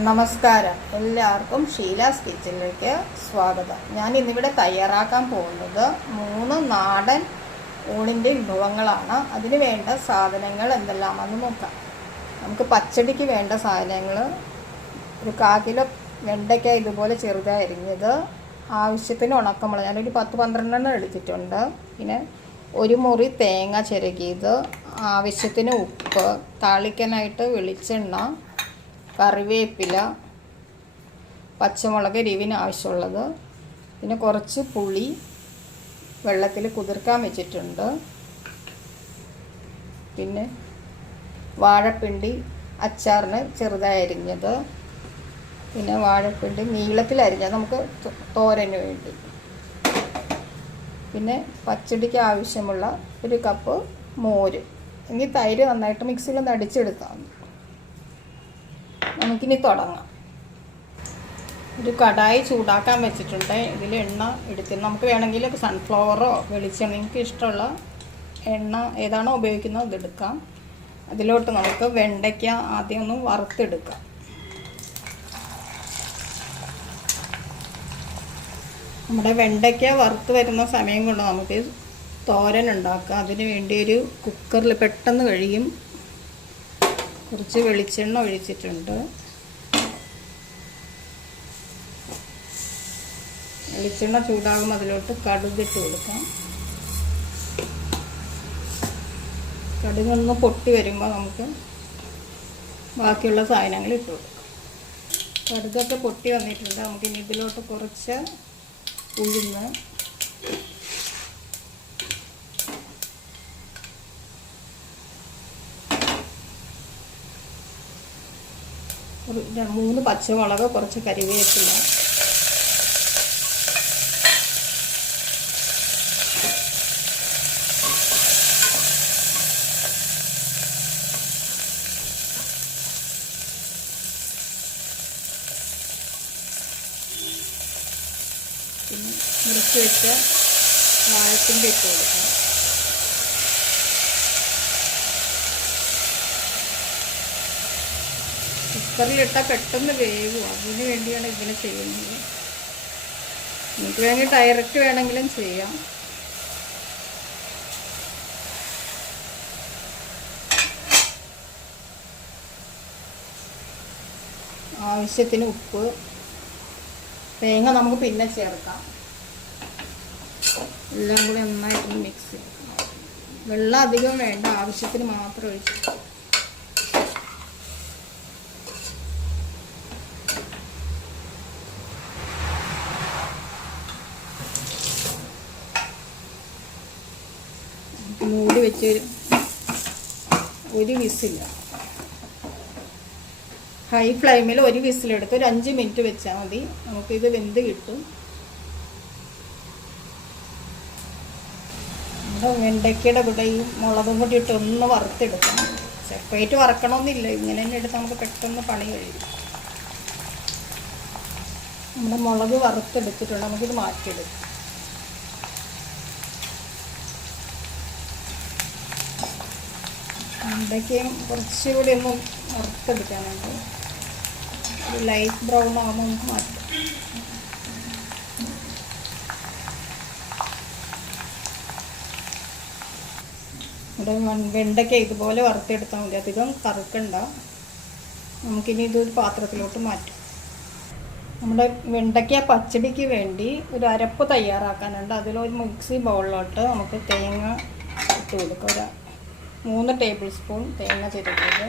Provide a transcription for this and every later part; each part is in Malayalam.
നമസ്കാരം, എല്ലാവർക്കും ഷീലാസ് കിച്ചണിലേക്ക് സ്വാഗതം. ഞാൻ ഇന്നിവിടെ തയ്യാറാക്കാൻ പോകുന്നത് 3 നാടൻ ഊണിൻ്റെ വിഭവങ്ങളാണ്. അതിന് വേണ്ട സാധനങ്ങൾ എന്തെല്ലാമെന്ന് നോക്കാം. നമുക്ക് പച്ചടിക്ക് വേണ്ട സാധനങ്ങൾ: ഒരു 1/4 കിലോ വെണ്ടയ്ക്ക ഇതുപോലെ ചെറുതായി അരിഞ്ഞത്, ആവശ്യത്തിന് ഉണക്കമുളക് ഞാനൊരു 10-12 എടുത്തിട്ടുണ്ട്, പിന്നെ 1 മുറി തേങ്ങ ചിരകിയത്, ആവശ്യത്തിന് ഉപ്പ്, താളിക്കാനായിട്ട് വെളിച്ചെണ്ണ, കറിവേപ്പില, പച്ചമുളക് എരിവിന് ആവശ്യമുള്ളത്, പിന്നെ കുറച്ച് പുളി വെള്ളത്തിൽ കുതിർക്കാൻ വെച്ചിട്ടുണ്ട്, പിന്നെ വാഴപ്പിണ്ടി അച്ചാറിന് ചെറുതായി അരിഞ്ഞത്, പിന്നെ വാഴപ്പിണ്ടി നീളത്തിൽ അരിഞ്ഞത് നമുക്ക് തോരന് വേണ്ടി, പിന്നെ പച്ചടിക്ക് ആവശ്യമുള്ള 1 കപ്പ് മോര്. എങ്കിൽ തൈര് നന്നായിട്ട് മിക്സിയിലൊന്ന് അടിച്ചെടുത്താൽ മതി. നമുക്കിനി തുടങ്ങാം. ഒരു കടായി ചൂടാക്കാൻ വെച്ചിട്ടുണ്ട്. ഇതിൽ എണ്ണ എടുത്ത് നമുക്ക് വേണമെങ്കിൽ സൺഫ്ലവറോ വെളിച്ചെണ്ണ, നിങ്ങൾക്ക് ഇഷ്ടമുള്ള എണ്ണ ഏതാണോ ഉപയോഗിക്കുന്നത് അതെടുക്കാം. അതിലോട്ട് നമുക്ക് വെണ്ടയ്ക്ക ആദ്യം ഒന്ന് വറുത്തെടുക്കാം. നമ്മുടെ വെണ്ടയ്ക്ക വറുത്ത് വരുന്ന സമയം കൊണ്ട് നമുക്ക് തോരൻ ഉണ്ടാക്കാം. അതിന് വേണ്ടി ഒരു കുക്കറിൽ പെട്ടെന്ന് കഴിയും. കുറച്ച് വെളിച്ചെണ്ണ ഒഴിച്ചിട്ടുണ്ട്. വെളിച്ചെണ്ണ ചൂടാകുമ്പോൾ അതിലോട്ട് കടുകിട്ട് കൊടുക്കാം. കടുകൊന്ന് പൊട്ടി വരുമ്പോൾ നമുക്ക് ബാക്കിയുള്ള സാധനങ്ങൾ ഇട്ട് കൊടുക്കാം. കടുകൊക്കെ പൊട്ടി വന്നിട്ടുണ്ട്. നമുക്കിനി ഇതിലോട്ട് കുറച്ച് ഉഴുന്ന്, ഒരു 3 പച്ചമുളക്, കുറച്ച് കറിവേപ്പില, പിന്നെ മുറിച്ച് വെച്ച വാഴപ്പിണ്ടി ഇട്ട് കൊടുക്കാം. കുക്കറിലിട്ടാൽ പെട്ടെന്ന് വേവും. അതിന് വേണ്ടിയാണ് ഇങ്ങനെ ചെയ്യുന്നത്. നിങ്ങൾക്ക് വേണമെങ്കിൽ ഡയറക്റ്റ് വേണമെങ്കിലും ചെയ്യാം. ആവശ്യത്തിന് ഉപ്പ്, തേങ്ങ നമുക്ക് പിന്നെ ചേർക്കാം. എല്ലാം കൂടി നന്നായിട്ടൊന്ന് മിക്സ് ചെയ്യാം. വെള്ളം അധികം വേണ്ട, ആവശ്യത്തിന് മാത്രം ഒഴിച്ച്. മൂടി വെച്ച് ഒരു വിസിൽ, ഹൈ ഫ്ലെയിമിൽ 1 വിസിലെടുത്ത് ഒരു 5 മിനിറ്റ് വെച്ചാൽ മതി. നമുക്കിത് വെന്ത് കിട്ടും. നമ്മുടെ വെണ്ടയ്ക്കയുടെ കൂടെ ഈ മുളകും കൂടി ഇട്ട് ഒന്ന് വറുത്തെടുക്കാം. സെപ്പറേറ്റ് വറക്കണമെന്നില്ല, ഇങ്ങനെ തന്നെ എടുത്ത് നമുക്ക് പെട്ടെന്ന് പണി കഴിയും. നമ്മുടെ മുളക് വറുത്തെടുത്തിട്ടുണ്ട്. നമുക്കിത് മാറ്റിയെടുക്കാം. വെണ്ടയ്ക്കയും കുറച്ചുകൂടി ഒന്ന് വറുത്തെടുക്കാനുണ്ട്. ലൈറ്റ് ബ്രൗൺ ആകുമ്പോൾ നമുക്ക് മാറ്റാം. ഇവിടെ വെണ്ടയ്ക്ക ഇതുപോലെ വറുത്തെടുത്താൽ മതി, അധികം കറുക്കണ്ട. നമുക്കിനി ഇതൊരു പാത്രത്തിലോട്ട് മാറ്റാം. നമ്മുടെ വെണ്ടയ്ക്ക പച്ചടിക്ക് വേണ്ടി ഒരു അരപ്പ് തയ്യാറാക്കാനുണ്ട്. അതിലൊരു മിക്സി ബൗളിലോട്ട് നമുക്ക് തേങ്ങ ഇട്ട് കൊടുക്കാം. 3 ടേബിൾ സ്പൂൺ തേങ്ങ ചിരകിയത്,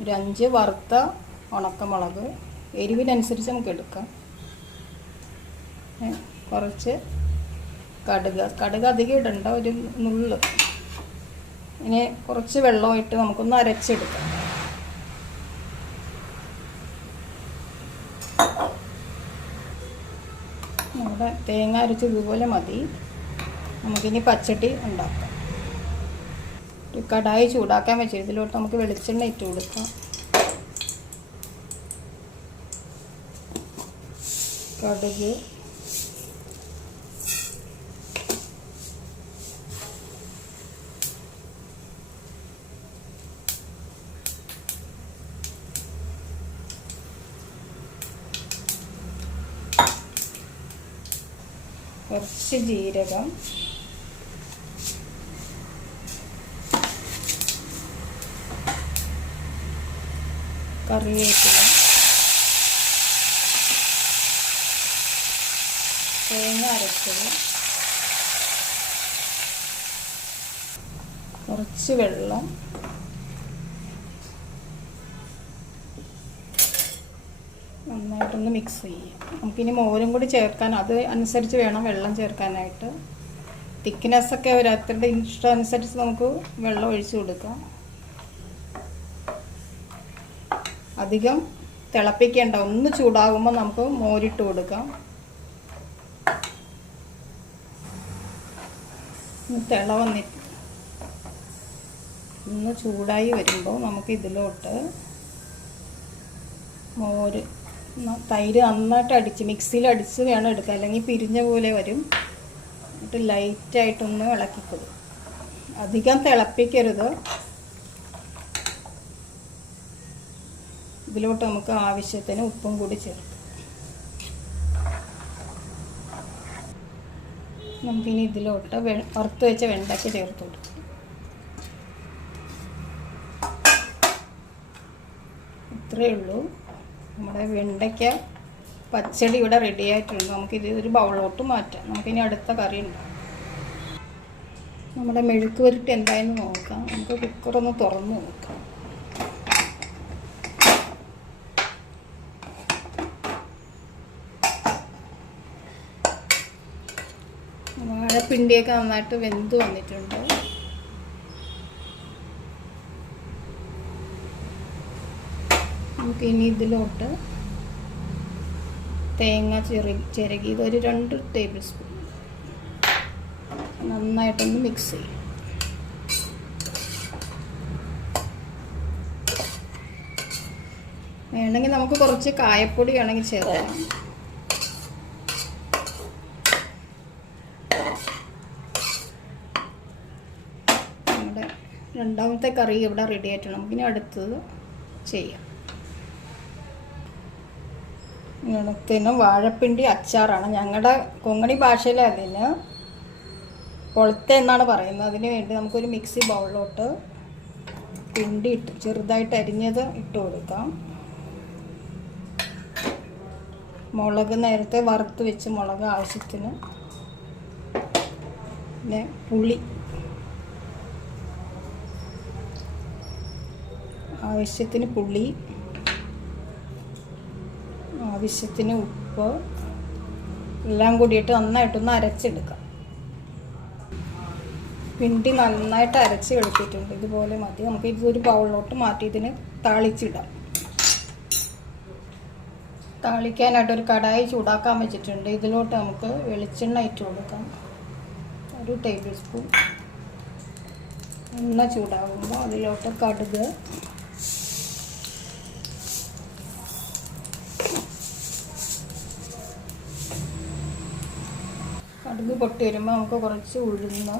ഒരു 5 വറുത്ത ഉണക്കമുളക്, എരിവിനനുസരിച്ച് നമുക്ക് എടുക്കാം. കുറച്ച് കടുക് അധികം ഇടണ്ട, ഒരു നുള്ള്. ഇനി കുറച്ച് വെള്ളമായിട്ട് നമുക്കൊന്ന് അരച്ചെടുക്കാം. നമ്മുടെ തേങ്ങ അരച്ച് ഇതുപോലെ മതി. നമുക്കിനി പച്ചടി ഉണ്ടാക്കാം. ഒരു കടായി ചൂടാക്കാൻ വെച്ച് ഇതിലോട്ട് നമുക്ക് വെളിച്ചെണ്ണ ഇട്ട് കൊടുക്കാം. കടുക്, കുറച്ച് ജീരകം, കറിവേപ്പില, തേങ്ങ അരച്ചത്, കുറച്ച് വെള്ളം, നന്നായിട്ടൊന്ന് മിക്സ് ചെയ്യാം. നമുക്കിനി മോരും കൂടി ചേർക്കാൻ, അത് അനുസരിച്ച് വേണം വെള്ളം ചേർക്കാനായിട്ട്. തിക്നെസ്സൊക്കെ ഓരോരുത്തരുടെ ഇഷ്ടം അനുസരിച്ച് നമുക്ക് വെള്ളം ഒഴിച്ച് കൊടുക്കാം. അധികം തിളപ്പിക്കേണ്ട, ഒന്ന് ചൂടാകുമ്പോൾ നമുക്ക് മോരിട്ട് കൊടുക്കാം. തിള വന്നിട്ട് ഒന്ന് ചൂടായി വരുമ്പോൾ നമുക്ക് ഇതിലോട്ട് മോര്, തൈര് നന്നായിട്ട് അടിച്ച് മിക്സിയിൽ അടിച്ച് വേണം എടുക്കുക, അല്ലെങ്കിൽ പിരിഞ്ഞ പോലെ വരും. എന്നിട്ട് ലൈറ്റായിട്ടൊന്ന് ഇളക്കി കൊടുക്കും. അധികം തിളപ്പിക്കരുത്. ഇതിലോട്ട് നമുക്ക് ആവശ്യത്തിന് ഉപ്പും കൂടി ചേർക്കാം. നമുക്കിനി ഇതിലോട്ട് വറുത്ത് വെച്ച വെണ്ടയ്ക്ക ചേർത്ത് കൊടുക്കാം. ഇത്രയേ ഉള്ളൂ. നമ്മുടെ വെണ്ടയ്ക്ക പച്ചടി ഇവിടെ റെഡി ആയിട്ടുണ്ട്. നമുക്കിത് ഒരു ബൗളിലോട്ട് മാറ്റാം. നമുക്കിനി അടുത്ത കറി ഉണ്ടാക്കാം. നമ്മുടെ മെഴുക്ക് പുരട്ടി എന്തായെന്ന് നോക്കാം. നമുക്ക് കുക്കറൊന്ന് തുറന്ന് നോക്കാം. വാഴപ്പിണ്ടിയൊക്കെ നന്നായിട്ട് വെന്ത് വന്നിട്ടുണ്ട്. നമുക്കിനി ഇതിലോട്ട് തേങ്ങ ചിരകിയത് ഒരു 2 ടേബിൾ സ്പൂൺ നന്നായിട്ടൊന്ന് മിക്സ് ചെയ്യും. വേണമെങ്കിൽ നമുക്ക് കുറച്ച് കായപ്പൊടി വേണമെങ്കിൽ ചേർക്കാം. നമ്മുടെ രണ്ടാമത്തെ കറി ഇവിടെ റെഡി ആയിട്ടുണ്ട്. നമുക്കിനി അടുത്തത് ചെയ്യാം. ഇണത്തിന് വാഴപ്പിണ്ടി അച്ചാറാണ്. ഞങ്ങളുടെ കൊങ്ങണി ഭാഷയിൽ അതിന് പൊളത്ത എന്നാണ് പറയുന്നത്. അതിന് വേണ്ടി നമുക്കൊരു മിക്സി ബൗളിലോട്ട് പിണ്ടി ചെറുതായിട്ട് അരിഞ്ഞത് ഇട്ട് കൊടുക്കാം. മുളക് നേരത്തെ വറുത്ത് വെച്ച് മുളക് ആവശ്യത്തിന്, പിന്നെ പുളി ആവശ്യത്തിന്, പുളി ആവശ്യത്തിന്, ഉപ്പ് എല്ലാം കൂടിയിട്ട് നന്നായിട്ടൊന്ന് അരച്ചെടുക്കാം. പിണ്ടി നന്നായിട്ട് അരച്ച് എടുത്തിട്ടുണ്ട്. ഇതുപോലെ മതി. നമുക്ക് ഇതൊരു ബൗളിലോട്ട് മാറ്റി ഇതിന് താളിച്ചിടാം. താളിക്കാനായിട്ടൊരു കടായി ചൂടാക്കാൻ വെച്ചിട്ടുണ്ട്. ഇതിലോട്ട് നമുക്ക് വെളിച്ചെണ്ണ ഇട്ട് കൊടുക്കാം. 1 ടേബിൾ സ്പൂൺ. എണ്ണ ചൂടാകുമ്പോൾ അതിലോട്ട് കടുക്, കടുക് പൊട്ടി വരുമ്പോൾ നമുക്ക് കുറച്ച് ഉഴുന്ന്,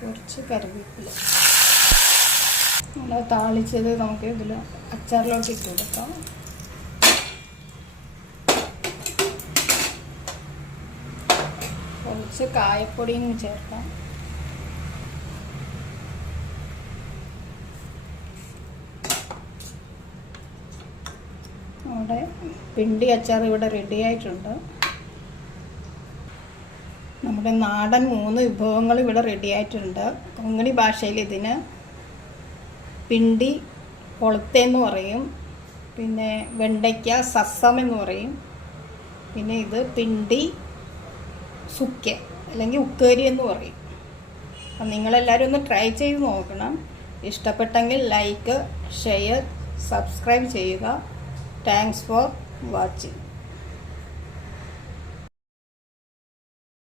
കുറച്ച് കറിവേപ്പില, നമ്മൾ താളിച്ചത് നമുക്ക് ഇതിൽ അച്ചാറിലോട്ട് ഇട്ട് കൊടുക്കാം. കുറച്ച് കായപ്പൊടിയും ചേർക്കാം. നമ്മുടെ പിണ്ടി അച്ചാർ ഇവിടെ റെഡി ആയിട്ടുണ്ട്. നമ്മുടെ നാടൻ 3 വിഭവങ്ങൾ ഇവിടെ റെഡി ആയിട്ടുണ്ട്. കൊങ്ങണി ഭാഷയിൽ ഇതിന് പിണ്ടി പൊളത്തെന്ന് പറയും, പിന്നെ വെണ്ടയ്ക്ക സസം എന്ന് പറയും, പിന്നെ ഇത് പിണ്ടി സുക്ക അല്ലെങ്കിൽ ഉക്കേരി എന്ന് പറയും. അപ്പം നിങ്ങളെല്ലാവരും ഒന്ന് ട്രൈ ചെയ്ത് നോക്കണം. ഇഷ്ടപ്പെട്ടെങ്കിൽ ലൈക്ക്, ഷെയർ, സബ്സ്ക്രൈബ് ചെയ്യുക. Thanks for watching.